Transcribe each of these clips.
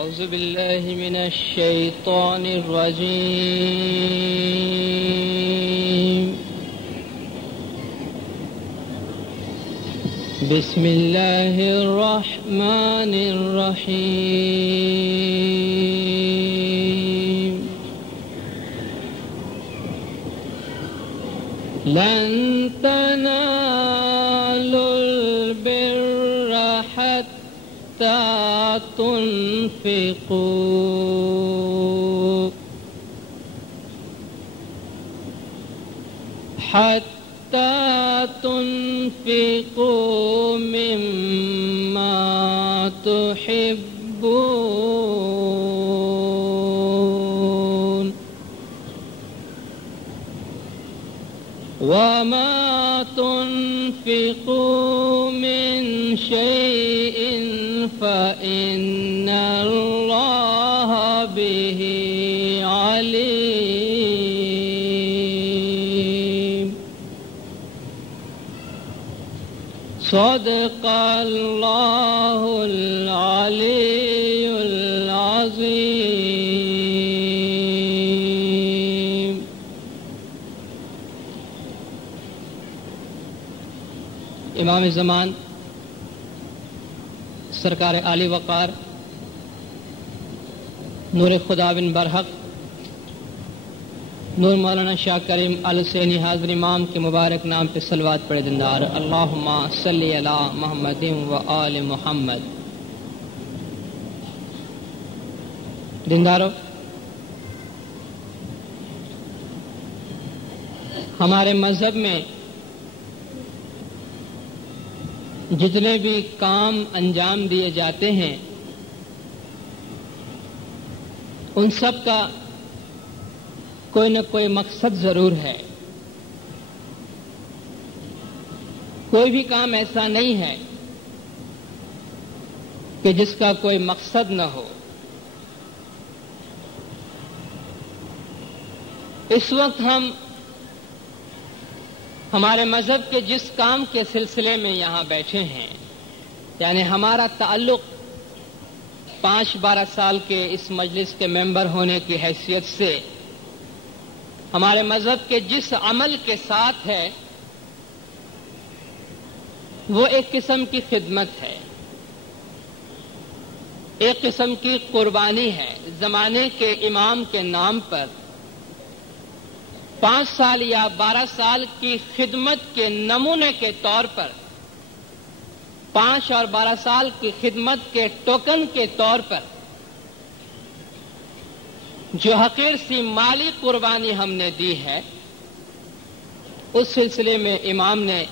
أعوذ بالله من الشيطان الرجيم. بسم الله الرحمن الرحيم. لن تنالوا البر حتى تنفقوا مما تحبون وما تنفقوا من شيء فإن الله به عليم. صدق الله العلي العظيم. امام زمان سرکار عالی وقار نور خدا بن برحق نور مولانا شاہ کریم الحسینی حاضر امام کے مبارک نام پہ صلوات پڑھے دندار. اللہم صلی علی محمد و آل محمد. دندارو، ہمارے مذہب میں جتنے بھی کام انجام دیے جاتے ہیں ان سب کا کوئی نہ کوئی مقصد ضرور ہے. کوئی بھی کام ایسا نہیں ہے کہ جس کا کوئی مقصد نہ ہو. اس وقت ہم ہمارے مذہب کے جس کام کے سلسلے میں یہاں بیٹھے ہیں، یعنی ہمارا تعلق 5-12 سال کے اس مجلس کے ممبر ہونے کی حیثیت سے ہمارے مذہب کے جس عمل کے ساتھ ہے وہ ایک قسم کی خدمت ہے، ایک قسم کی قربانی ہے. زمانے کے امام کے نام پر 5 سال یا 12 سال کی خدمت کے نمونے کے طور پر 5 اور 12 سال کی خدمت کے ٹوکن کے طور پر جو حقیر سی مالی قربانی ہم نے دی ہے، اس سلسلے میں امام نے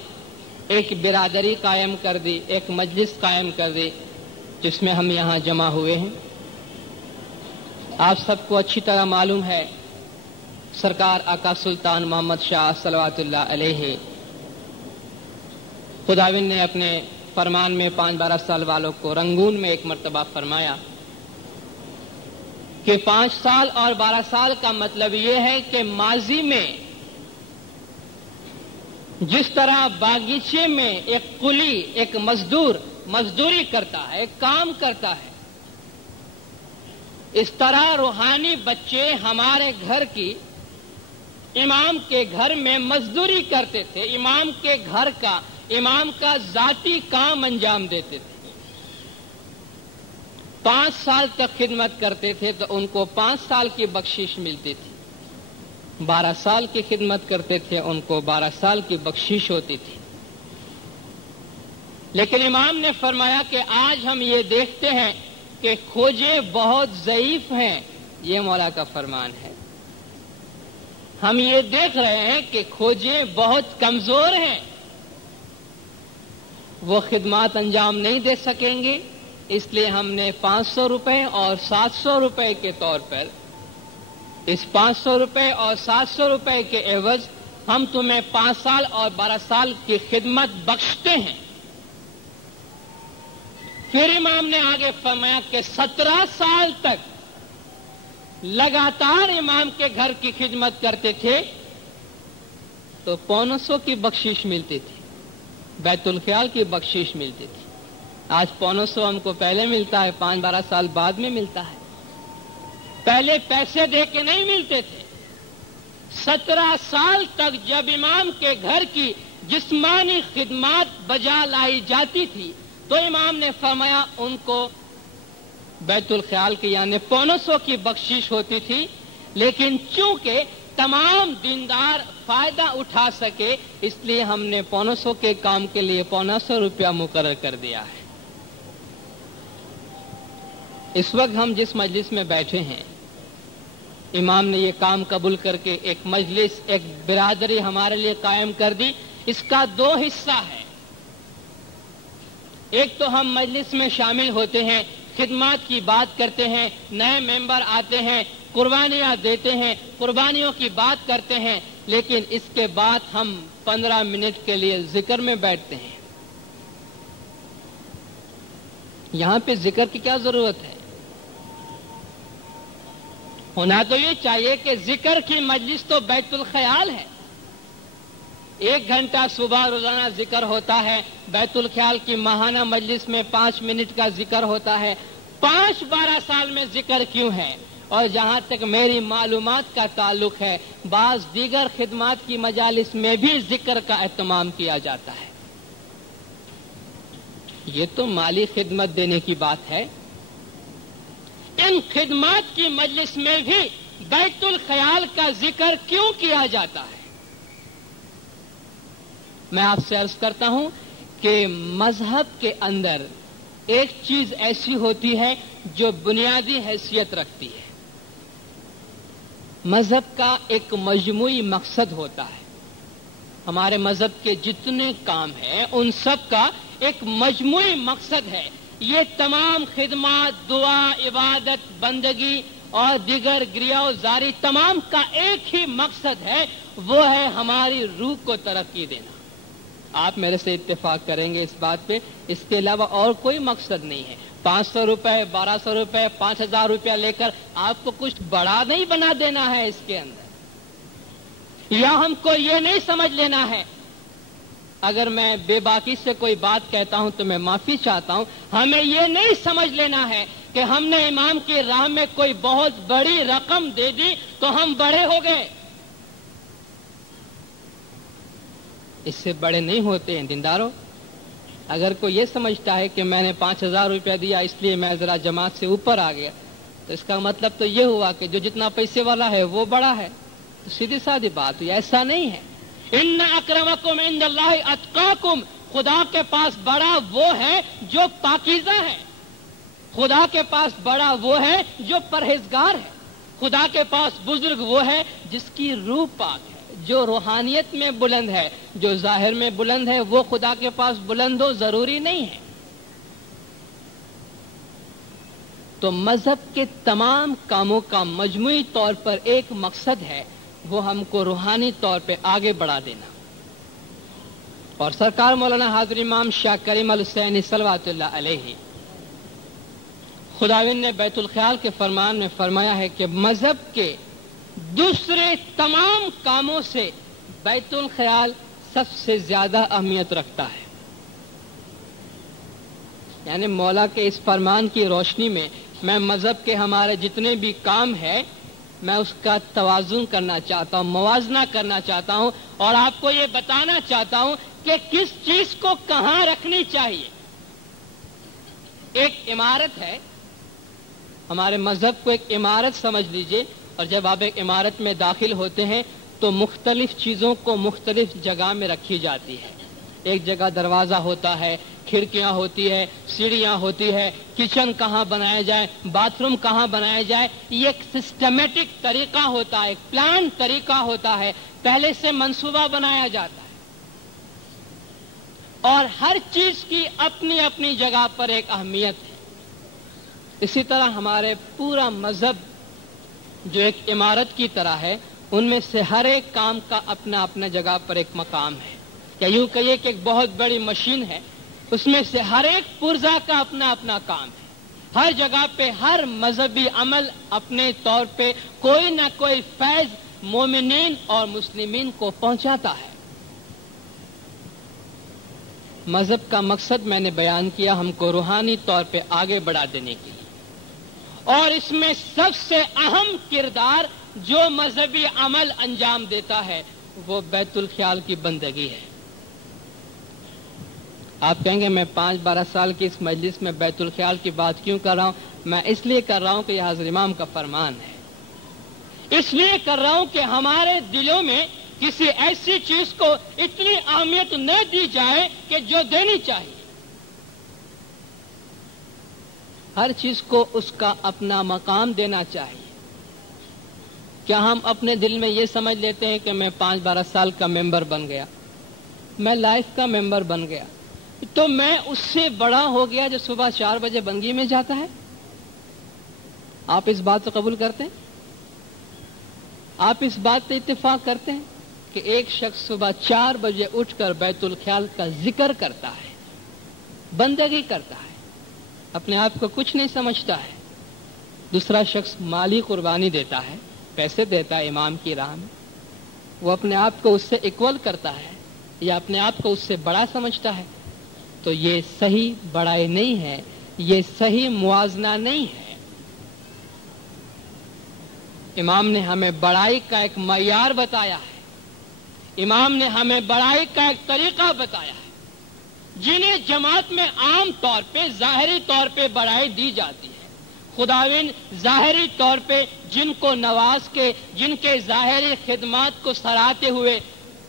ایک برادری قائم کر دی، ایک مجلس قائم کر دی جس میں ہم یہاں جمع ہوئے ہیں. آپ سب کو اچھی طرح معلوم ہے سرکار آقا سلطان محمد شاہ صلوات اللہ علیہ خداوند نے اپنے فرمان میں 5-12 سال والوں کو رنگون میں ایک مرتبہ فرمایا کہ 5 سال اور 12 سال کا مطلب یہ ہے کہ ماضی میں جس طرح باغیچے میں ایک قلی، ایک مزدور مزدوری کرتا ہے، ایک کام کرتا ہے، اس طرح روحانی بچے ہمارے گھر کی امام کے گھر میں مزدوری کرتے تھے، امام کا ذاتی کام انجام دیتے تھے. 5 سال تک خدمت کرتے تھے تو ان کو 5 سال کی بخشش ملتی تھی. 12 سال کی خدمت کرتے تھے ان کو 12 سال کی بخشش ہوتی تھی. لیکن امام نے فرمایا کہ آج ہم یہ دیکھتے ہیں کہ کھوجے بہت ضعیف ہیں. یہ مولا کا فرمان ہے. ہم یہ دیکھ رہے ہیں کہ کھوجے بہت کمزور ہیں، وہ خدمات انجام نہیں دے سکیں گے. اس لیے ہم نے 500 روپے اور 700 روپے کے طور پر اس 500 روپے اور 700 روپے کے عوض ہم تمہیں 5 سال اور 12 سال کی خدمت بخشتے ہیں. پھر امام نے آگے فرمایا کہ 17 سال تک لگاتار امام کے گھر کی خدمت کرتے تھے تو 500 کی بخشش ملتی تھی، بیت الخیال کی بخشش ملتی تھی. آج 500 ہم کو پہلے ملتا ہے، 5-12 سال بعد میں ملتا ہے۔ پہلے پیسے دے کے نہیں ملتے تھے۔ 17 سال تک جب امام کے گھر کی جسمانی خدمات بجا لائی جاتی تھی تو امام نے فرمایا ان کو بیت الخیال کی یعنی 500 کی بخشش ہوتی تھی، لیکن چونکہ تمام دیندار فائدہ اٹھا سکے اس لیے ہم نے 500 کے کام کے لیے 500 روپیہ مقرر کر دیا ہے۔ اس وقت ہم جس مجلس میں بیٹھے ہیں، امام نے یہ کام قبول کر کے ایک مجلس، ایک برادری ہمارے لیے قائم کر دی۔ اس کا 2 حصہ ہے۔ ایک تو ہم مجلس میں شامل ہوتے ہیں، خدمات کی بات کرتے ہیں، نئے ممبر آتے ہیں، قربانیاں دیتے ہیں، قربانیوں کی بات کرتے ہیں، لیکن اس کے بعد ہم 15 منٹ کے لیے ذکر میں بیٹھتے ہیں۔ یہاں پہ ذکر کی کیا ضرورت ہے؟ ہونا تو یہ چاہیے کہ ذکر کی مجلس تو بیت الخیال ہے۔ 1 گھنٹہ صبح روزانہ ذکر ہوتا ہے، بیت الخیال کی ماہانہ مجلس میں 5 منٹ کا ذکر ہوتا ہے۔ 5-12 سال میں ذکر کیوں ہے؟ اور جہاں تک میری معلومات کا تعلق ہے، بعض دیگر خدمات کی مجالس میں بھی ذکر کا اہتمام کیا جاتا ہے۔ یہ تو مالی خدمت دینے کی بات ہے۔ ان خدمات کی مجلس میں بھی بیت الخیال کا ذکر کیوں کیا جاتا ہے؟ میں آپ سے عرض کرتا ہوں کہ مذہب کے اندر ایک چیز ایسی ہوتی ہے جو بنیادی حیثیت رکھتی ہے۔ مذہب کا ایک مجموعی مقصد ہوتا ہے۔ ہمارے مذہب کے جتنے کام ہیں ان سب کا ایک مجموعی مقصد ہے۔ یہ تمام خدمات، دعا، عبادت، بندگی اور دیگر گریہ و زاری تمام کا ایک ہی مقصد ہے، وہ ہے ہماری روح کو ترقی دینا۔ آپ میرے سے اتفاق کریں گے اس بات پہ، اس کے علاوہ اور کوئی مقصد نہیں ہے۔ 500 روپے، 1200 روپے، 5000 روپیہ لے کر آپ کو کچھ بڑا نہیں بنا دینا ہے اس کے اندر، یا ہم کو یہ نہیں سمجھ لینا ہے۔ اگر میں بے باکی سے کوئی بات کہتا ہوں تو میں معافی چاہتا ہوں۔ ہمیں یہ نہیں سمجھ لینا ہے کہ ہم نے امام کی راہ میں کوئی بہت بڑی رقم دے دی تو ہم بڑے ہو گئے۔ اس سے بڑے نہیں ہوتے ہیں دینداروں۔ اگر کوئی یہ سمجھتا ہے کہ میں نے 5000 روپیہ دیا اس لیے میں ذرا جماعت سے اوپر آ گیا، تو اس کا مطلب تو یہ ہوا کہ جو جتنا پیسے والا ہے وہ بڑا ہے۔ تو سیدھی سادی بات ہوئی، ایسا نہیں ہے۔ ان اکرمکم عند اللہ اتقاکم، خدا کے پاس بڑا وہ ہے جو پاکیزہ ہے، خدا کے پاس بڑا وہ ہے جو پرہیزگار ہے، خدا کے پاس بزرگ وہ ہے جس کی روح پاک ہے، جو روحانیت میں بلند ہے۔ جو ظاہر میں بلند ہے وہ خدا کے پاس بلند ہو ضروری نہیں ہے۔ تو مذہب کے تمام کاموں کا مجموعی طور پر ایک مقصد ہے، وہ ہم کو روحانی طور پہ آگے بڑھا دینا۔ اور سرکار مولانا حاضر امام شاہ کریم الحسینی صلوات اللہ علیہ، خداوند نے بیت الخیال کے فرمان میں فرمایا ہے کہ مذہب کے دوسرے تمام کاموں سے بیت الخیال سب سے زیادہ اہمیت رکھتا ہے۔ یعنی مولا کے اس فرمان کی روشنی میں میں مذہب کے ہمارے جتنے بھی کام ہیں میں اس کا توازن کرنا چاہتا ہوں، موازنہ کرنا چاہتا ہوں، اور آپ کو یہ بتانا چاہتا ہوں کہ کس چیز کو کہاں رکھنی چاہیے۔ ایک عمارت ہے، ہمارے مذہب کو ایک عمارت سمجھ لیجئے، اور جب آپ ایک عمارت میں داخل ہوتے ہیں تو مختلف چیزوں کو مختلف جگہ میں رکھی جاتی ہے۔ ایک جگہ دروازہ ہوتا ہے، کھڑکیاں ہوتی ہے، سیڑھیاں ہوتی ہے، کچن کہاں بنایا جائے، باتھ روم کہاں بنایا جائے، یہ ایک سسٹمیٹک طریقہ ہوتا ہے، ایک پلان طریقہ ہوتا ہے، پہلے سے منصوبہ بنایا جاتا ہے، اور ہر چیز کی اپنی اپنی جگہ پر ایک اہمیت ہے۔ اسی طرح ہمارے پورا مذہب جو ایک عمارت کی طرح ہے، ان میں سے ہر ایک کام کا اپنا اپنا جگہ پر ایک مقام ہے، یا یوں کہیے کہ ایک بہت بڑی مشین ہے، اس میں سے ہر ایک پرزہ کا اپنا اپنا کام ہے۔ ہر جگہ پہ ہر مذہبی عمل اپنے طور پہ کوئی نہ کوئی فیض مومنین اور مسلمین کو پہنچاتا ہے۔ مذہب کا مقصد میں نے بیان کیا، ہم کو روحانی طور پہ آگے بڑھا دینے کے لیے، اور اس میں سب سے اہم کردار جو مذہبی عمل انجام دیتا ہے وہ بیت الخیال کی بندگی ہے۔ آپ کہیں گے میں 5-12 سال کی اس مجلس میں بیت الخیال کی بات کیوں کر رہا ہوں؟ میں اس لیے کر رہا ہوں کہ یہ حضرت امام کا فرمان ہے، اس لیے کر رہا ہوں کہ ہمارے دلوں میں کسی ایسی چیز کو اتنی اہمیت نہ دی جائے کہ جو دینی چاہیے۔ ہر چیز کو اس کا اپنا مقام دینا چاہیے۔ کیا ہم اپنے دل میں یہ سمجھ لیتے ہیں کہ میں 5-12 سال کا ممبر بن گیا، میں لائف کا ممبر بن گیا، تو میں اس سے بڑا ہو گیا جو صبح 4 بجے بنگی میں جاتا ہے؟ آپ اس بات کو قبول کرتے ہیں؟ آپ اس بات پہ اتفاق کرتے ہیں کہ ایک شخص صبح 4 بجے اٹھ کر بیت الخیال کا ذکر کرتا ہے، بندگی کرتا ہے، اپنے آپ کو کچھ نہیں سمجھتا ہے؟ دوسرا شخص مالی قربانی دیتا ہے، پیسے دیتا ہے امام کی راہ میں، وہ اپنے آپ کو اس سے اکول کرتا ہے یا اپنے آپ کو اس سے بڑا سمجھتا ہے، تو یہ صحیح بڑائی نہیں ہے، یہ صحیح موازنہ نہیں ہے۔ امام نے ہمیں بڑائی کا ایک معیار بتایا ہے، امام نے ہمیں بڑائی کا ایک طریقہ بتایا ہے، جنہیں جماعت میں عام طور پہ ظاہری طور پہ بڑائی دی جاتی ہے۔ خداوند ظاہری طور پہ جن کو نواز کے، جن کے ظاہری خدمات کو سراہتے ہوئے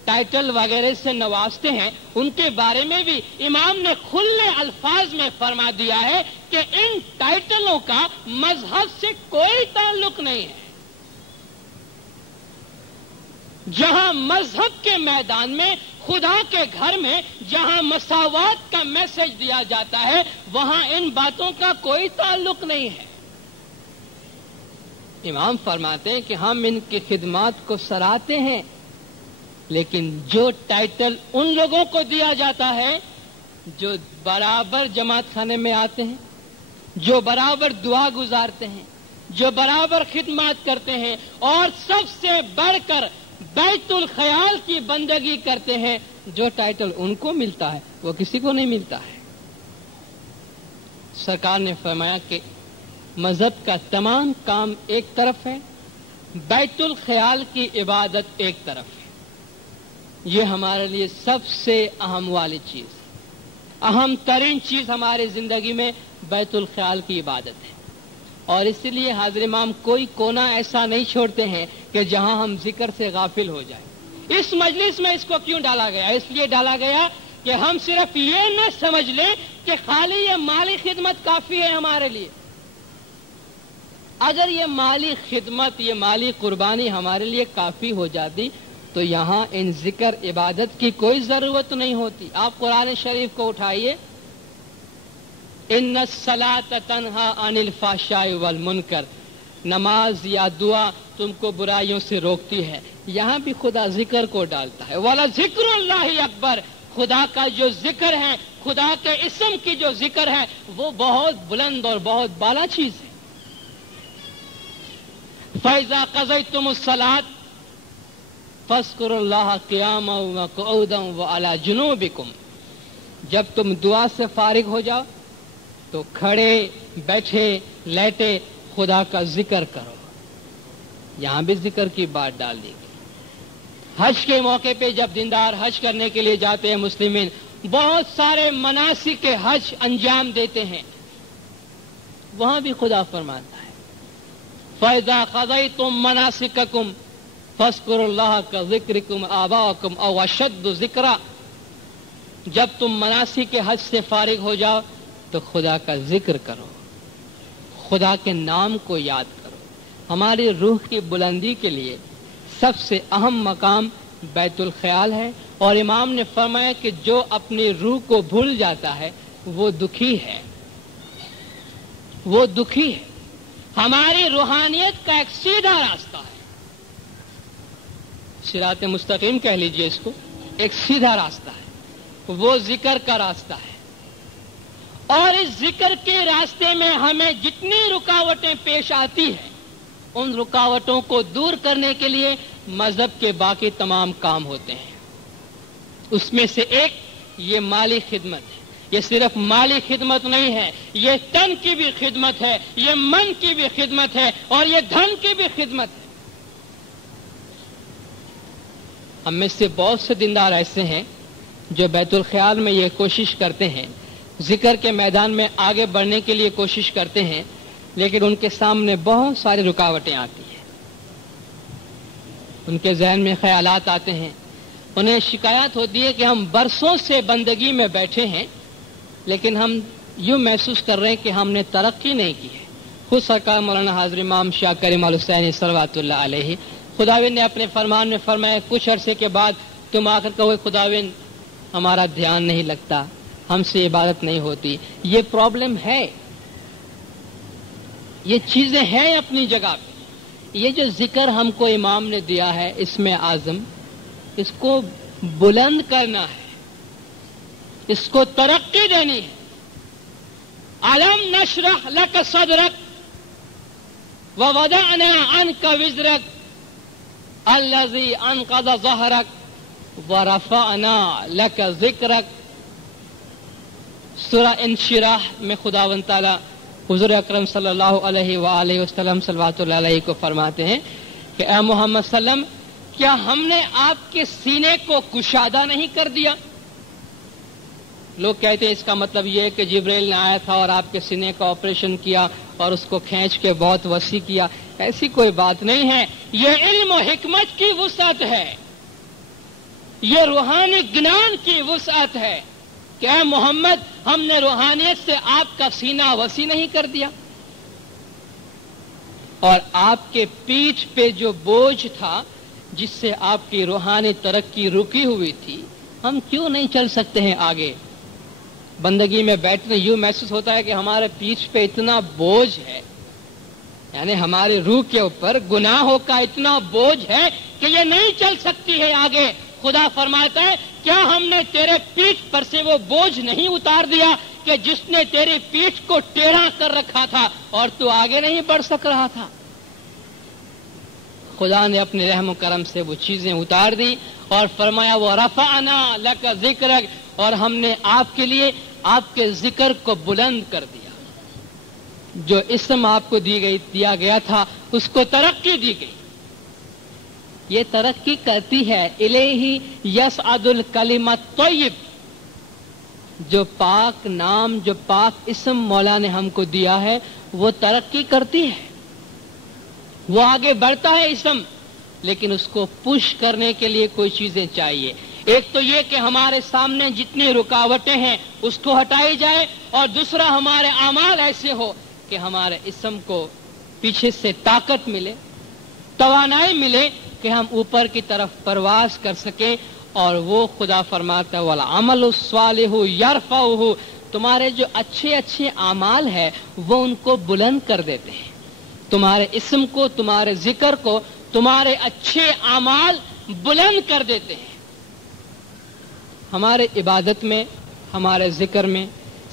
ٹائٹل وغیرہ سے نوازتے ہیں، ان کے بارے میں بھی امام نے کھلے الفاظ میں فرما دیا ہے کہ ان ٹائٹلوں کا مذہب سے کوئی تعلق نہیں ہے۔ جہاں مذہب کے میدان میں، خدا کے گھر میں جہاں مساوات کا میسج دیا جاتا ہے، وہاں ان باتوں کا کوئی تعلق نہیں ہے۔ امام فرماتے ہیں کہ ہم ان کی خدمات کو سراہتے ہیں، لیکن جو ٹائٹل ان لوگوں کو دیا جاتا ہے جو برابر جماعت خانے میں آتے ہیں، جو برابر دعا گزارتے ہیں، جو برابر خدمات کرتے ہیں، اور سب سے بڑھ کر بیت الخیال کی بندگی کرتے ہیں، جو ٹائٹل ان کو ملتا ہے وہ کسی کو نہیں ملتا ہے۔ سرکار نے فرمایا کہ مذہب کا تمام کام ایک طرف ہے، بیت الخیال کی عبادت ایک طرف ہے۔ یہ ہمارے لیے سب سے اہم والی چیز ہے، اہم ترین چیز ہماری زندگی میں بیت الخیال کی عبادت ہے، اور اسی لیے حضرت امام کوئی کونا ایسا نہیں چھوڑتے ہیں کہ جہاں ہم ذکر سے غافل ہو جائیں۔ اس مجلس میں اس کو کیوں ڈالا گیا؟ اس لیے ڈالا گیا کہ ہم صرف یہ نہ سمجھ لیں کہ خالی یہ مالی خدمت کافی ہے ہمارے لیے۔ اگر یہ مالی خدمت، یہ مالی قربانی ہمارے لیے کافی ہو جاتی تو یہاں ان ذکر عبادت کی کوئی ضرورت نہیں ہوتی۔ آپ قرآن شریف کو اٹھائیے، ان الصلاۃ تنہی عن الفحشاء والمنکر، نماز یا دعا تم کو برائیوں سے روکتی ہے۔ یہاں بھی خدا ذکر کو ڈالتا ہے، وَلَذِکْرُ اللَّهِ اکبر، خدا کا جو ذکر ہے، خدا کے اسم کی جو ذکر ہے، وہ بہت بلند اور بہت بالا چیز ہے۔ فَإِذَا قَضَيْتُمُ الصَّلَاةَ فَاذْكُرُوا اللَّهَ قِيَامًا وَقُعُودًا وَعَلَى جُنُوبِكُمْ، جب تم دعا سے فارغ ہو جاؤ تو کھڑے، بیٹھے، لیٹے خدا کا ذکر کرو۔ یہاں بھی ذکر کی بات ڈال دی گئی۔ حج کے موقع پہ جب دیندار حج کرنے کے لیے جاتے ہیں مسلمین، بہت سارے مناسک حج انجام دیتے ہیں، وہاں بھی خدا فرماتا ہے فَإِذَا قَضَيْتُم مَّنَاسِكَكُمْ فَاذْكُرُوا اللَّهَ كَذِكْرِكُمْ آبَاءَكُمْ أَوْ أَشَدُّ ذِكْرًا، جب تم مناسک حج سے فارغ ہو جاؤ تو خدا کا ذکر کرو، خدا کے نام کو یاد کرو۔ ہماری روح کی بلندی کے لیے سب سے اہم مقام بیت الخیال ہے، اور امام نے فرمایا کہ جو اپنی روح کو بھول جاتا ہے وہ دکھی ہے، وہ دکھی ہے۔ ہماری روحانیت کا ایک سیدھا راستہ ہے، صراط مستقیم کہہ لیجئے اس کو، ایک سیدھا راستہ ہے، وہ ذکر کا راستہ ہے، اور اس ذکر کے راستے میں ہمیں جتنی رکاوٹیں پیش آتی ہیں ان رکاوٹوں کو دور کرنے کے لیے مذہب کے باقی تمام کام ہوتے ہیں۔ اس میں سے ایک یہ مالی خدمت ہے. یہ صرف مالی خدمت نہیں ہے، یہ تن کی بھی خدمت ہے، یہ من کی بھی خدمت ہے، اور یہ دھن کی بھی خدمت ہے. ہم میں سے بہت سے دیندار ایسے ہیں جو بیت الخیال میں یہ کوشش کرتے ہیں، ذکر کے میدان میں آگے بڑھنے کے لیے کوشش کرتے ہیں، لیکن ان کے سامنے بہت ساری رکاوٹیں آتی ہیں. ان کے ذہن میں خیالات آتے ہیں، انہیں شکایت ہوتی ہے کہ ہم برسوں سے بندگی میں بیٹھے ہیں، لیکن ہم یوں محسوس کر رہے ہیں کہ ہم نے ترقی نہیں کی ہے. خود سرکار مولانا حاضر امام شاہ کریم الحسینی صلوات اللہ علیہ خداوند نے اپنے فرمان میں فرمایا کچھ عرصے کے بعد تم آ کر کہو خداوند ہمارا دھیان نہیں لگتا، ہم سے عبادت نہیں ہوتی. یہ پرابلم ہے، یہ چیزیں ہیں اپنی جگہ پہ. یہ جو ذکر ہم کو امام نے دیا ہے اسم اعظم، اس کو بلند کرنا ہے، اس کو ترقی دینی ہے. الم نشرح لک صدرک ووضعنا عنک وزرک الذی انقض ظہرک ورفعنا لک ذکرک. سورہ انشراح میں خداوند تعالی حضور اکرم صلی اللہ علیہ وآلہ وسلم صلوات اللہ علیہ کو فرماتے ہیں کہ اے محمد صلی اللہ علیہ وسلم، کیا ہم نے آپ کے سینے کو کشادہ نہیں کر دیا؟ لوگ کہتے ہیں اس کا مطلب یہ ہے کہ جبرائیل نے آیا تھا اور آپ کے سینے کا آپریشن کیا اور اس کو کھینچ کے بہت وسیع کیا. ایسی کوئی بات نہیں ہے. یہ علم و حکمت کی وسعت ہے، یہ روحانی گنان کی وسعت ہے کہ اے محمد ہم نے روحانیت سے آپ کا سینہ وسیع نہیں کر دیا. اور آپ کے پیٹھ پہ جو بوجھ تھا جس سے آپ کی روحانی ترقی رکی ہوئی تھی، ہم کیوں نہیں چل سکتے ہیں آگے؟ بندگی میں بیٹھنے یوں محسوس ہوتا ہے کہ ہمارے پیٹھ پہ اتنا بوجھ ہے، یعنی ہماری روح کے اوپر گناہوں کا اتنا بوجھ ہے کہ یہ نہیں چل سکتی ہے آگے. خدا فرماتا ہے کیا ہم نے تیرے پیٹھ پر سے وہ بوجھ نہیں اتار دیا کہ جس نے تیری پیٹھ کو ٹیڑھا کر رکھا تھا اور تو آگے نہیں بڑھ سک رہا تھا؟ خدا نے اپنے رحم و کرم سے وہ چیزیں اتار دی اور فرمایا وہ رفعنا لک ذکرک، اور ہم نے آپ کے لیے آپ کے ذکر کو بلند کر دیا. جو اسم آپ کو دیا گیا تھا اس کو ترقی دی گئی. یہ ترقی کرتی ہے الیہ یصعد الکلم الطیب. جو پاک نام، جو پاک اسم مولا نے ہم کو دیا ہے وہ ترقی کرتی ہے، وہ آگے بڑھتا ہے اسم، لیکن اس کو پش کرنے کے لیے کوئی چیزیں چاہیے. ایک تو یہ کہ ہمارے سامنے جتنی رکاوٹیں ہیں اس کو ہٹائی جائے، اور دوسرا ہمارے اعمال ایسے ہو کہ ہمارے اسم کو پیچھے سے طاقت ملے، توانائی ملے کہ ہم اوپر کی طرف پرواز کر سکیں. اور وہ خدا فرماتا ہے والعمل الصالح یرفعہ، تمہارے جو اچھے اچھے اعمال ہیں وہ ان کو بلند کر دیتے ہیں. تمہارے اسم کو، تمہارے ذکر کو تمہارے اچھے اعمال بلند کر دیتے ہیں. ہمارے عبادت میں، ہمارے ذکر میں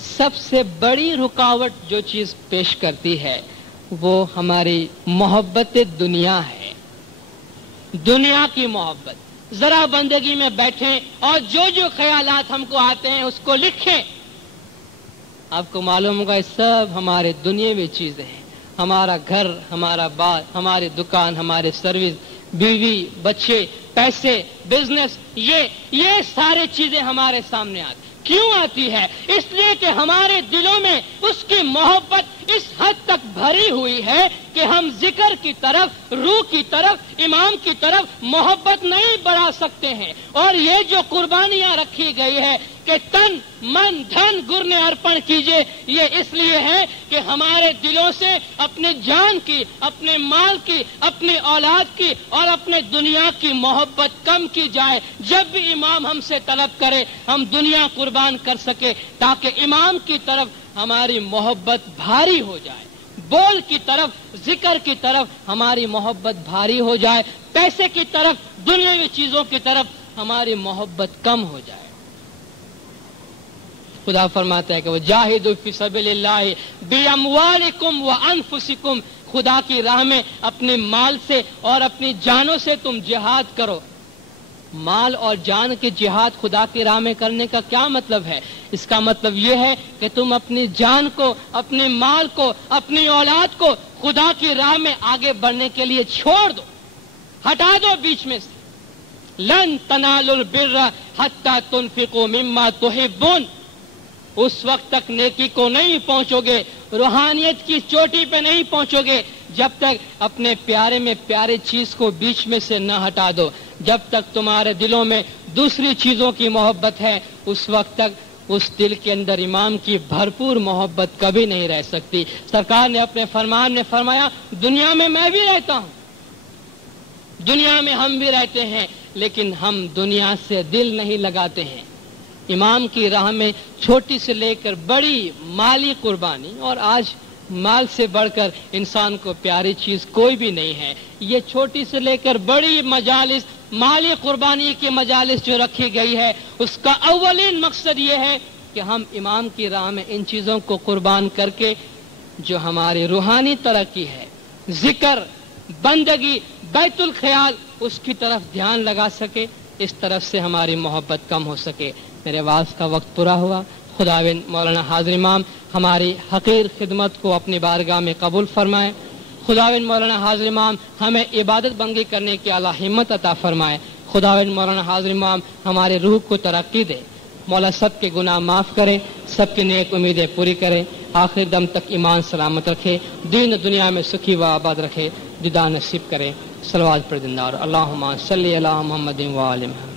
سب سے بڑی رکاوٹ جو چیز پیش کرتی ہے وہ ہماری محبت دنیا ہے، دنیا کی محبت. ذرا بندگی میں بیٹھیں اور جو خیالات ہم کو آتے ہیں اس کو لکھیں. آپ کو معلوم ہوگا یہ سب ہمارے دنیاوی چیزیں ہیں. ہمارا گھر، ہمارا بار، ہماری دکان، ہمارے سروس، بیوی، بچے، پیسے، بزنس، یہ ساری چیزیں ہمارے سامنے آتی. کیوں آتی ہے؟ اس لیے کہ ہمارے دلوں میں اس کی محبت اس حد تک بھری ہوئی ہے کہ ہم ذکر کی طرف، روح کی طرف، امام کی طرف محبت نہیں بڑھا سکتے ہیں. اور یہ جو قربانیاں رکھی گئی ہے کہ تن، من، دھن گرنے ارپن کیجئے، یہ اس لیے ہے کہ ہمارے دلوں سے اپنے جان کی، اپنے مال کی، اپنے اولاد کی اور اپنے دنیا کی محبت کم کی جائے. جب بھی امام ہم سے طلب کرے ہم دنیا قربان کر سکے تاکہ امام کی طرف ہماری محبت بھاری ہو جائے، بول کی طرف، ذکر کی طرف ہماری محبت بھاری ہو جائے، پیسے کی طرف، دنیاوی چیزوں کی طرف ہماری محبت کم ہو جائے. خدا فرماتا ہے کہ وہ جاہدوا فی سبیل اللہ باموالکم وانفسکم، خدا کی راہ میں اپنے مال سے اور اپنی جانوں سے تم جہاد کرو. مال اور جان کے جہاد خدا کی راہ میں کرنے کا کیا مطلب ہے؟ اس کا مطلب یہ ہے کہ تم اپنی جان کو، اپنے مال کو، اپنی اولاد کو خدا کی راہ میں آگے بڑھنے کے لیے چھوڑ دو، ہٹا دو بیچ میں سے۔ لن تنالوا البر حتی تنفقوا مما تحبون، اس وقت تک نیکی کو نہیں پہنچو گے، روحانیت کی چوٹی پہ نہیں پہنچو گے جب تک اپنے پیارے میں پیارے چیز کو بیچ میں سے نہ ہٹا دو۔ جب تک تمہارے دلوں میں دوسری چیزوں کی محبت ہے، اس وقت تک اس دل کے اندر امام کی بھرپور محبت کبھی نہیں رہ سکتی۔ سرکار نے اپنے فرمان میں فرمایا، دنیا میں میں بھی رہتا ہوں، دنیا میں ہم بھی رہتے ہیں، لیکن ہم دنیا سے دل نہیں لگاتے ہیں۔ امام کی راہ میں چھوٹی سے لے کر بڑی مالی قربانی، اور آج مال سے بڑھ کر انسان کو پیاری چیز کوئی بھی نہیں ہے، یہ چھوٹی سے لے کر بڑی مجالس، مالی قربانی کی مجالس جو رکھی گئی ہے، اس کا اولین مقصد یہ ہے کہ ہم امام کی راہ میں ان چیزوں کو قربان کر کے جو ہماری روحانی ترقی ہے، ذکر، بندگی، بیت الخیال، اس کی طرف دھیان لگا سکے، اس طرف سے ہماری محبت کم ہو سکے۔ میرے واعظ کا وقت پورا ہوا۔ خداوند مولانا حاضر امام ہماری حقیر خدمت کو اپنی بارگاہ میں قبول فرمائے۔ خداوند مولانا حاضر امام ہمیں عبادت بندگی کرنے کی اعلیٰ ہمت عطا فرمائے۔ خداوند مولانا حاضر امام ہمارے روح کو ترقی دے۔ مولا سب کے گناہ معاف کرے، سب کی نیک امیدیں پوری کرے، آخر دم تک ایمان سلامت رکھے، دین دنیا میں سکھی و آباد رکھے، دیدار نصیب کرے۔ صلوات پر زندہ اور اللہم صلی علی محمد و آل محمد۔